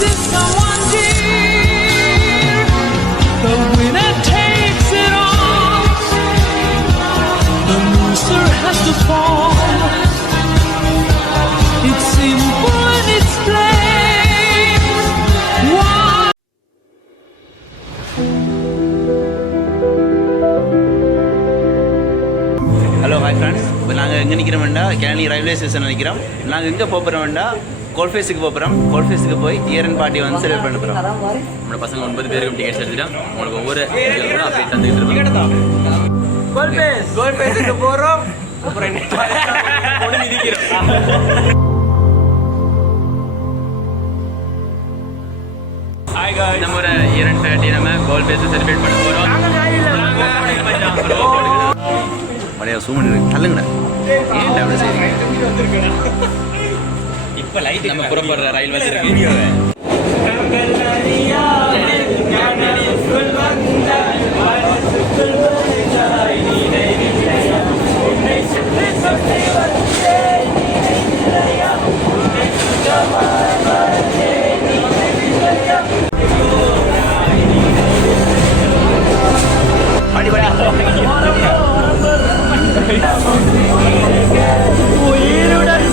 loses someone dear, the winner takes it all. The loser has to fall. It's simple and it's plain. Why? Hello hi friends, இப்போ நாங்கள் எங்கே நிற்கிறோம்டா கேரளி railway station நிற்கிறோம். நாங்கள் எங்கே போகிறோம்டா கோல்ஃபேஸுக்கு போகிறோம். கோல்ஃபேஸுக்கு போய் இயர் அண்ட் பார்ட்டி வந்து செலிப்ரேட் பண்ண போகிறோம். நம்மளோட பசங்க 9 பேருக்கும் டிக்கெட்ஸ் எடுத்துட்டோம். உங்களுக்கு ஒவ்வொரு அப்படியே தந்துக்கிட்டு இருக்கோம். கோல்ஃபேஸுக்கு போகிறோம். அப்புறம் நம்ம ஒரு இயர் அண்ட் பார்ட்டி நம்ம கோல்ஃபேஸை செலிப்ரேட் பண்ண போகிறோம். மழையா சூமன் இருக்கு தள்ளுங்கடா. ஏன் அப்படி செய்றீங்க? இப்போ லைட் நம்ம புறப்படுற ரயில் வச்சிருக்கு. படி படி உயிருடன்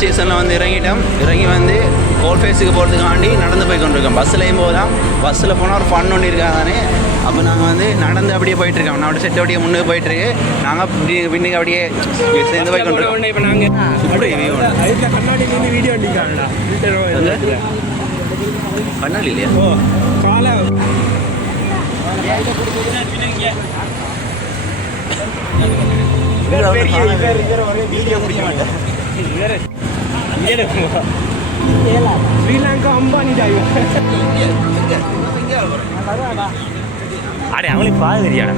ஸ்டேஷனில் வந்து இறங்கி வந்து கோல்ஃபேஸுக்கு போகிறதுக்காண்டி நடந்து போய் கொண்டிருக்கோம். பஸ்ஸிலையும் போகலாம். பஸ்ஸில் போனால் ஒரு ஃபன் ஒன்று இருக்காதானே. அப்போ நாங்கள் வந்து நடந்து அப்படியே போயிட்டுருக்கோம். நான் அப்படியே செட்டு அப்படியே முன்னுக்கு போயிட்டுருக்கு. நாங்கள் பின்னுக்கு அப்படியே சேர்ந்து போய் கொண்டிருக்கோம். இப்போ நாங்கள் கண்ணாடி இல்லையா? வீடியோ பிடிக்க மாட்டேன். ஸ்ரீலங்கா அம்பானி அடே அவனுக்கு பாது தெரியாடா.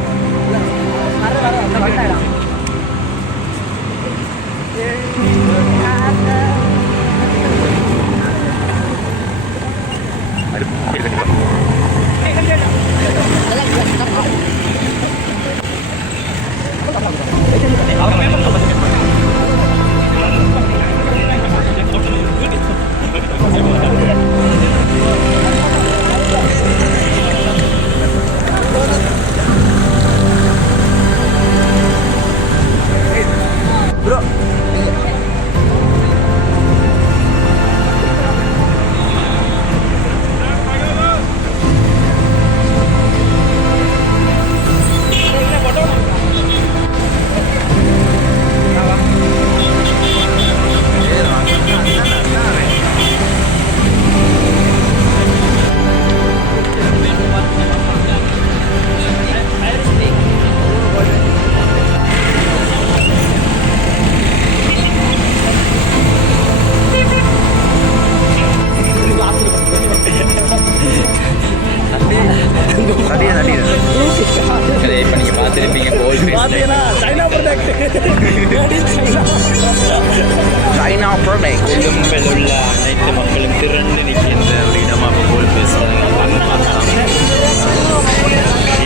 சைனா ப்ராடக்ட் கொழும்பில் உள்ள அனைத்து மக்களும் திரண்டு நிற்கின்ற ஒரு இடமாக கோல்ஃபேஸ்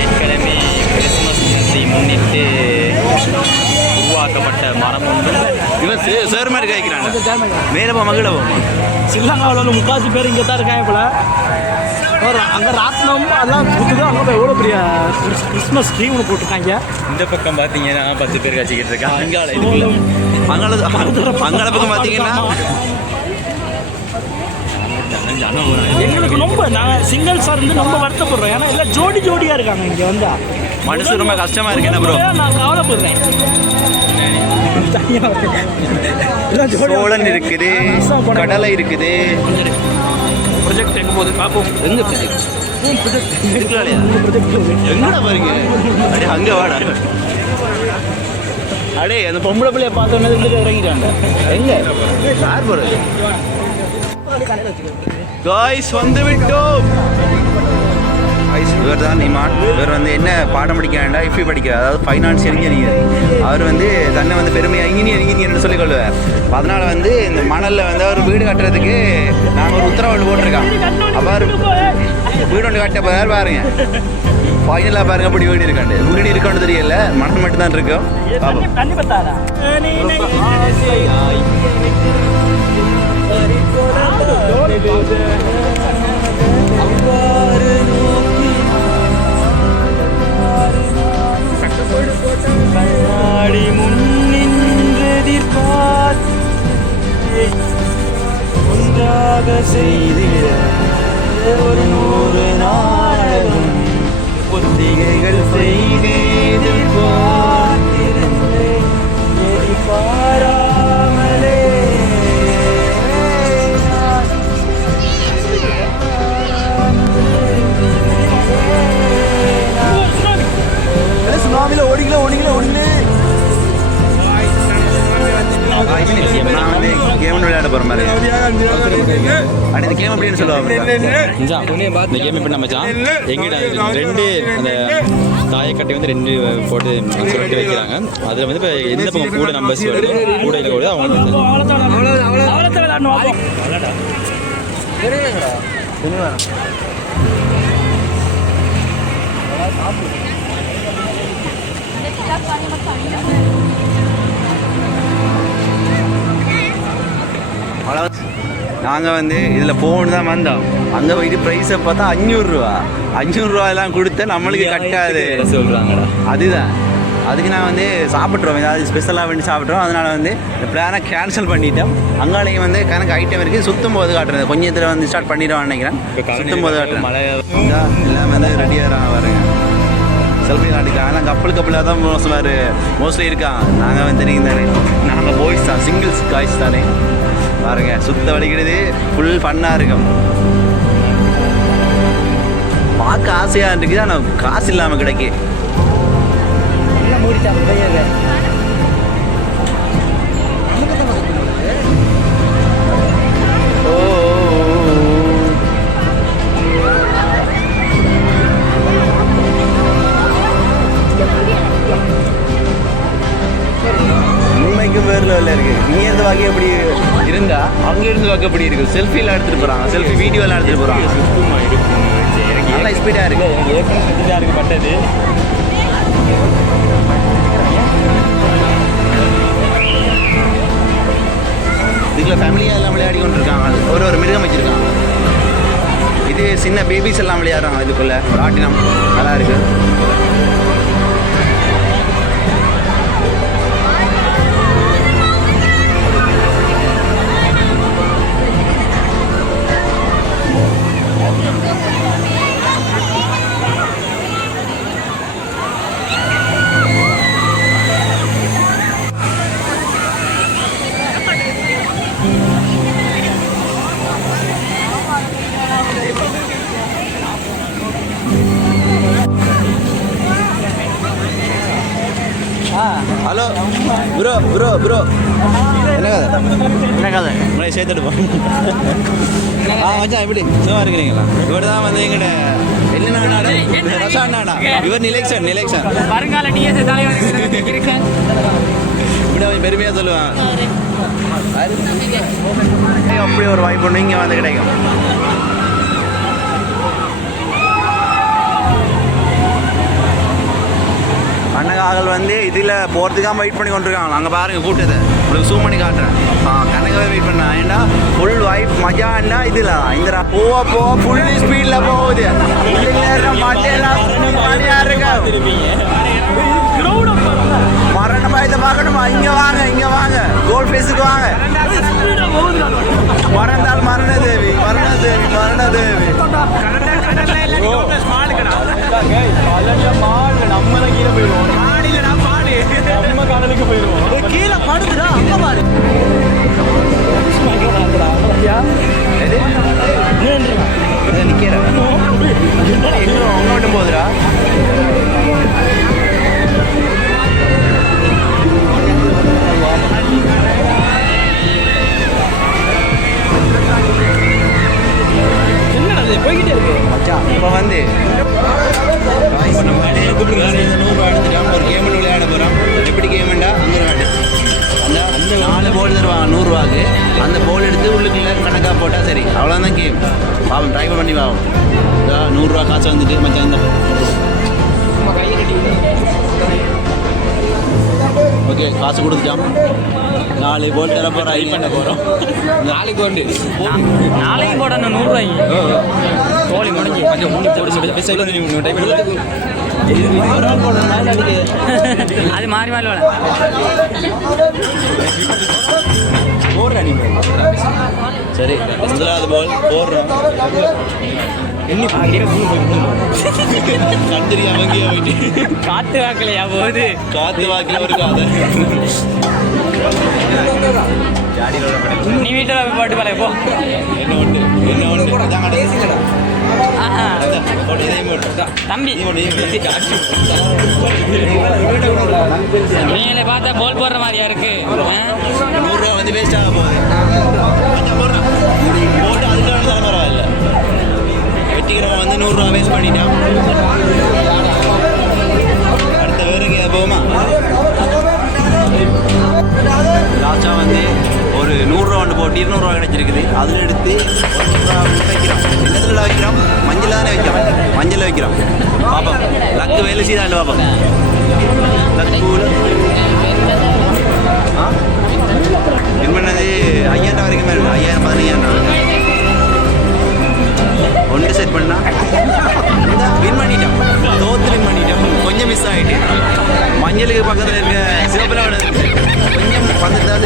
ஏற்கனவே கிறிஸ்மஸ் தினத்தை முன்னிட்டு உருவாக்கப்பட்ட மரம் ஒன்று. இவன் சேர் மாதிரி கேட்கிறாங்க. மேலப்பா மகிழவா ஸ்ரீலங்காவில் உள்ள 3 பேர் இங்கே தான் இருக்காங்க போல. அங்கே ராட்டினம் அதெல்லாம் கொடுத்துட்டு அங்கே போய் எவ்வளோ பெரிய கிறிஸ்மஸ் ட்ரீ ஒன்று போட்டிருக்காங்க. இந்த பக்கம் பார்த்தீங்கன்னா 10 பேர் காய்ச்சிக்கிட்டு இருக்காங்க. அங்கால இதுக்குள்ள அங்கால பக்கம் பார்த்தீங்கன்னா எங்களுக்கு ரொம்ப நாங்கள் சிங்கிள்ஸாக இருந்து ரொம்ப வருத்தப்படுறோம். ஏன்னா எல்லாம் ஜோடி ஜோடியாக இருக்காங்க. இங்கே வந்தால் மனசு ரொம்ப கஷ்டமாக இருக்கு. என்ன ப்ரோ நான் கவலைப்படுறேன். சோழன் இருக்குது, கடலை இருக்குது. ப்ரொஜெக்ட் எங்கே போகுது பார்ப்போம். எங்க இருக்கலாம்லையா? எங்கடா பாருங்க, அடே அங்கே வாடா. அடே அந்த பொம்பளை பிள்ளைய பார்த்தோன்னே இறங்கிட்டாங்க. எங்க யார் போறது? காய்ஸ் வந்து விட்டோம். இவர் தான் இமான். இவர் வந்து என்ன பாடம் படிக்க வேண்டாம், இஃபி படிக்கிறார், அதாவது ஃபைனான்ஸ் இன்ஜினியரிங். அவர் வந்து தன்னை வந்து பெருமையாக இன்ஜினியர்னு சொல்லிக் கொள்வார். அதனால் வந்து இந்த மணலில் வந்து அவர் வீடு கட்டுறதுக்கு நாங்கள் ஒரு உத்தரவாடு போட்டிருக்கோம். அப்போ அவர் வீடு ஒன்று கட்ட போகிறார். பாருங்க, ஃபைனலாக பாருங்க அப்படி வீடு இருக்காண்டு. வீடு இருக்கான்னு தெரியல, மணல் மட்டும் தான் இருக்கும். கண்ணாடி முன்னின்றெதிர்பார் ஒன்றாக செய்திட ஒரு 100 நாடகம் ஒத்திகைகள் செய்து எதிர்பார்த்திருந்தேன் எதிர்பாராமலே. சுனாமில ஓடிங்களே. நான் வந்து கேம் விளையாட போகிற மாதிரி. இந்த கேம் அப்படின்னு சொல்லுவாங்க. இந்த கேம் எப்படி மச்சான் எங்கிட்ட 2 அந்த தாயக்கட்டை வந்து 2 போட்டு சுரட்டி வைக்கிறாங்க. அதில் வந்து இப்போ எந்த பக்கம் கூட நம்பர்ஸ் வருது, கூட இல்லை கூட அவங்க நாங்கள் வந்து இதில் போகணும் தான் வந்தோம். அங்கே போயிட்டு ப்ரைஸை பார்த்தா 500 ரூபா. 500 ரூபாயெல்லாம் கொடுத்தா நம்மளுக்கு கட்டாது சொல்கிறாங்கடா. அதுதான், அதுக்கு நான் வந்து சாப்பிட்றோம், ஏதாவது ஸ்பெஷலாக வேண்டி சாப்பிட்றோம். அதனால் வந்து இந்த பிளானை கேன்சல் பண்ணிட்டோம். அங்காலையும் வந்து கணக்கு ஐட்டம் இருக்குது. சுற்றும் போது காட்டுறது கொஞ்சம் இதில் வந்து ஸ்டார்ட் பண்ணிடுவான்னு நினைக்கிறேன். சுற்றும் போது காட்டுறேன். எல்லாமே வந்து ரெடியாக வரேங்க. செல்ஃபி காட்டிக்கலாம். ஆனால் கப்பலாக தான் மோஸ்ட்லி இருக்கான். நாங்கள் வந்து நீங்கள் தானே, நாங்கள் பாய்ஸ் தான், சிங்கிள்ஸ் காய்ஸ் தானே. பாருங்க, சுத்த வலிக்கிறது, ஃபுல் ஃபன்னாக இருக்கும். பார்க்க ஆசையாக இருக்குது, ஆனால் காசு இல்லாமல் கிடைக்கு. உண்மைக்கு வேறு லெவலில் இருக்குது. இங்கே இருந்து வாக்கி எப்படி இருந்தா அங்கே இருந்து வாக்க எப்படி இருக்குது. செல்ஃபிலாம் எடுத்துகிட்டு போகிறாங்க, செல்ஃபி வீடியோலாம் எடுத்துகிட்டு போகிறாங்க. நல்லா ஸ்பீடாக இருக்குது. பட்டது இதுக்குள்ள ஃபேமிலியாக எல்லாம் விளையாடி கொண்டு இருக்காங்க. ஒரு மிருகம் வச்சுருக்காங்க. இது சின்ன பேபிஸ் எல்லாம் விளையாடுறாங்க. இதுக்குள்ளே ராட்டினம் நல்லா இருக்குது. ஹலோ ப்ரோ ப்ரோ ப்ரோ என்ன கதை உங்களை சேர்த்துடுப்போம். மச்சான் எப்படி சும்மா இருக்கிறீங்களா? இவர் தான் வந்து எங்கிட்ட என்ன ரசான் நாடா, இவர் நிலெக்ஷன் வருங்கால டிஎஸ் தலைவர் இப்படி அவன் பெருமையாக சொல்லுவான். அப்படி ஒரு வாய்ப்பு ஒன்று இங்கே வந்து கிடைக்கும். அண்ணகாகள் வந்து இதில் போகிறதுக்காக வெயிட் பண்ணி கொண்டிருக்காங்க. அங்கே பாருங்கள் கூட்டத்தை உங்களுக்கு ஜூம் பண்ணி காட்டுறேன். கணக்காக வெயிட் பண்ணேன். ஏன்னா ஃபுல் வைப் மஜான்னா இதில் இந்த போக ஃபுல் ஸ்பீடில் போகுது. மரண பயத்தை பார்க்கணுமா? இங்கே வாங்க கோல்ட் ஃபேஸுக்கு வாங்க. மறந்தால் மரணதேவி. நம்ம கடலுக்கு போயிடுவோம். கீழே படுத்துடா போல் தருவாங்க 100 ரூபாய்க்கு. அந்த போல் எடுத்து உள்ளுக்குள்ள கணக்காக போட்டால் சரி, அவ்வளோதான் கேம். பாவம் ட்ரை பண்ணி பாவம். 100 ரூபா காசு வந்துட்டு மச்சான் இந்த ஓகே காசு கொடுத்துட்டோம். 4 போல் தர போகிறோம், பண்ண போகிறோம். 4 கோண்டு நாளைக்கு போடணும் 100 ரூபாய்க்கு கோழி முடிஞ்சு ஒரு ஆள் போடணும் அதுக்கு. அது மாறி மாறி வேலை போடுறேன் நீங்கள். சரி, முதலாவது போல் போடுறோம். கண்டிரியா வங்கியா போயிட்டு காத்து வாக்கலையா போகுது காத்து வாக்கில் ஒரு காதை. நீ வீட்டில் போய் போட்டு பாரு போ. என்ன ஒன்று ஆஹா. தம்பி நீங்களே பார்த்தா போல் போடுற மாதிரியா இருக்கு 100 ரூபா வந்து வேஸ்ட் ஆக போகுது. போடுறேன் போட்டு அதுக்கான தர பரவாயில்ல. வெட்டிக்கிறவன் வந்து 100 ரூபா வேஸ்ட் பண்ணிட்டான். அடுத்த வேறுக்கு போகுமா? லாஸ்ட்டாக வந்து ஒரு 100 ரூபா ஒன்று போட்டு 200 ரூபா கிடைச்சிருக்குது. அதில் எடுத்து 100 ரூபா வைக்கிறோம். என்னத்தில் வைக்கிறோம்? மஞ்சள் தானே வைக்கிறோம். மஞ்சள் வைக்கிறோம். பாப்போம் லக்கு வேலை செய்தாண்டு பாப்போம். லக்கூல வின் பண்ணது 5000 வரைக்கும் மேலே 5000 15,000 ஒன்று செட் பண்ணா வின் பண்ணிட்டோம். தோத்து வின் பண்ணிட்டோம். கொஞ்சம் மிஸ் ஆகிட்டு மஞ்சளுக்கு பக்கத்தில் இருக்க சிவப்பில் கொஞ்சம் வந்துட்டு தான்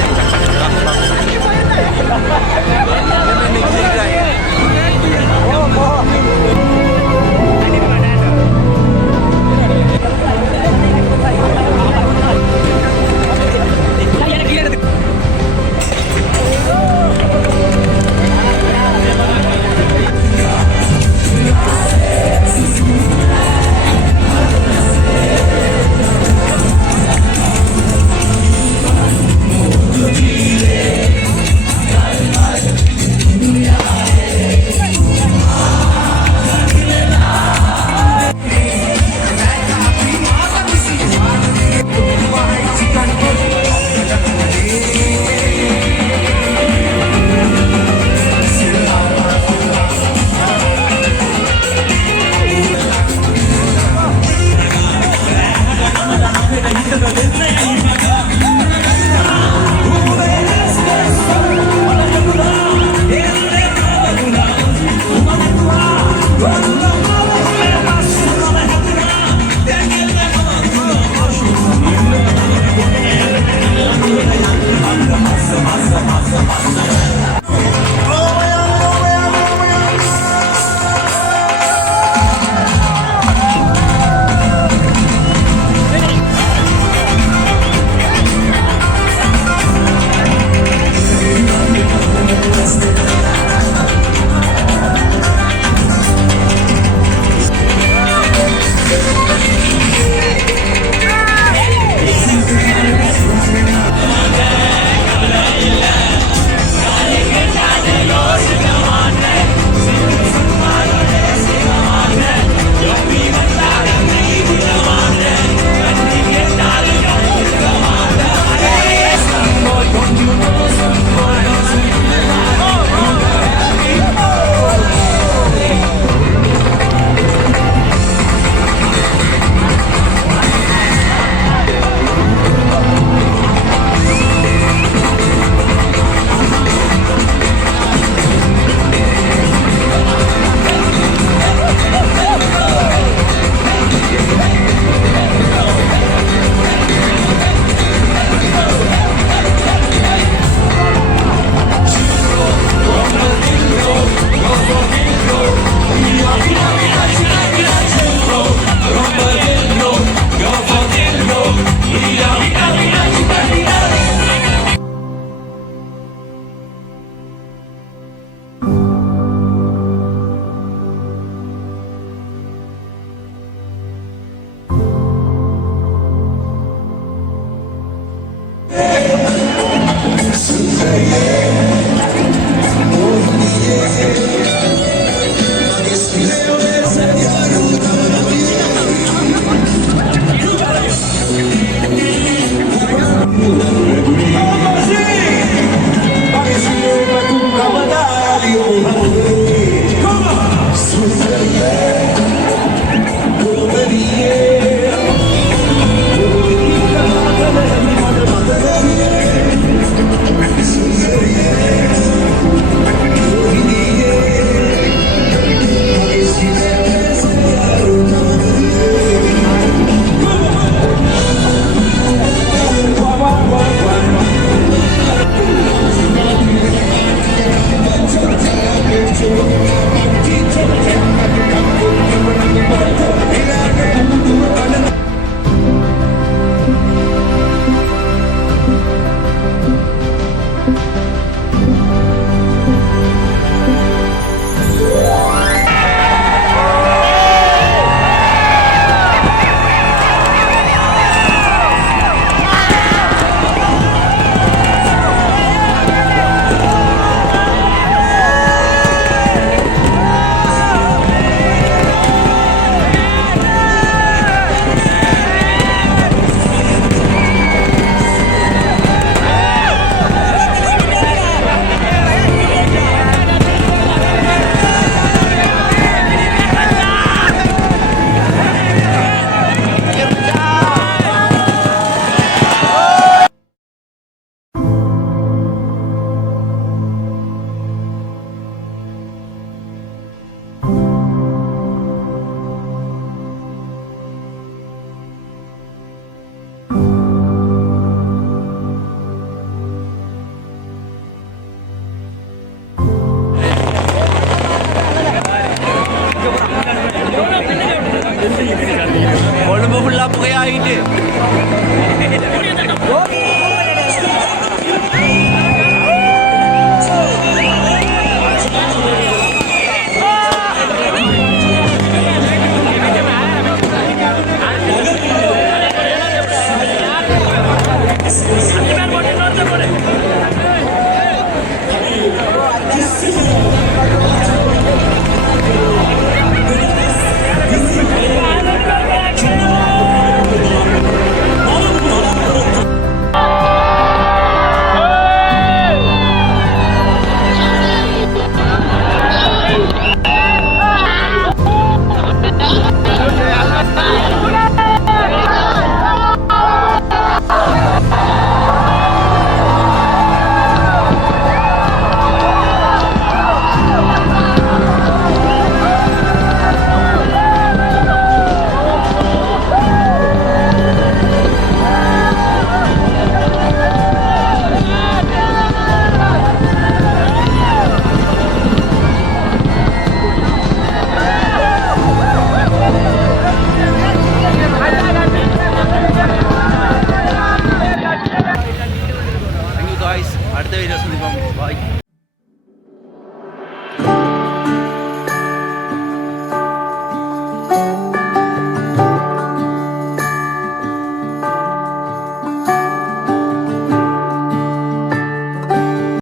தேங்க்யூ காய்ஸ், அடுத்த வீடியோ சந்திப்போம். பாய்.